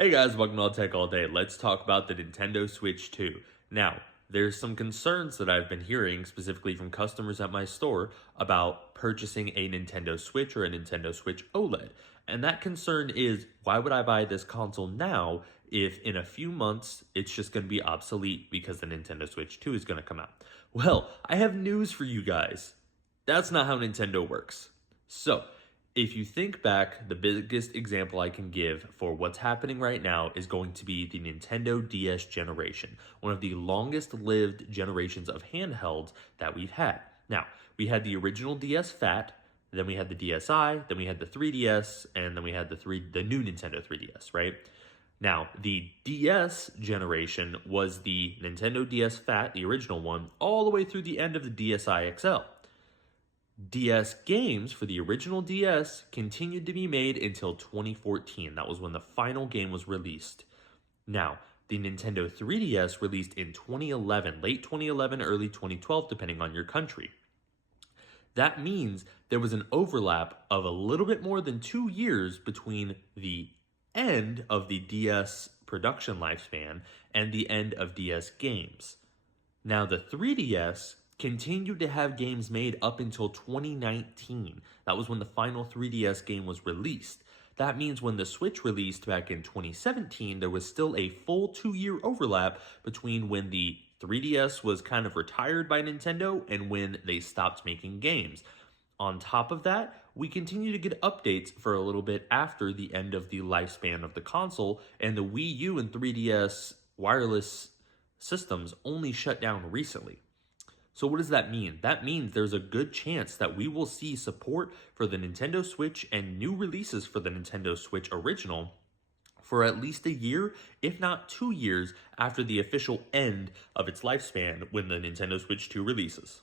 Hey guys, welcome to AllTechAllDay. Let's talk about the Nintendo Switch 2. Now, there's some concerns that I've been hearing, specifically from customers at my store, about purchasing a Nintendo Switch or a Nintendo Switch OLED. And that concern is, why would I buy this console now if in a few months it's just going to be obsolete because the Nintendo Switch 2 is going to come out? Well, I have news for you guys. That's not how Nintendo works. So, if you think back, the biggest example I can give for what's happening right now is going to be the Nintendo DS generation, one of the longest lived generations of handhelds that we've had. Now, we had the original DS Fat, then we had the DSi, then we had the 3DS, and then we had the new Nintendo 3DS, right? Now, the DS generation was the Nintendo DS Fat, the original one, all the way through the end of the DSi XL. DS games for the original DS continued to be made until 2014. That was when the final game was released. Now, the Nintendo 3DS released in 2011, late 2011, early 2012, depending on your country. That means there was an overlap of a little bit more than 2 years between the end of the DS production lifespan and the end of DS games. Now, the 3DS continued to have games made up until 2019. That was when the final 3DS game was released. That means when the Switch released back in 2017, there was still a full 2-year overlap between when the 3DS was kind of retired by Nintendo and when they stopped making games. On top of that, we continue to get updates for a little bit after the end of the lifespan of the console, and the Wii U and 3DS wireless systems only shut down recently. So what does that mean? That means there's a good chance that we will see support for the Nintendo Switch and new releases for the Nintendo Switch original for at least a year, if not 2 years, after the official end of its lifespan when the Nintendo Switch 2 releases.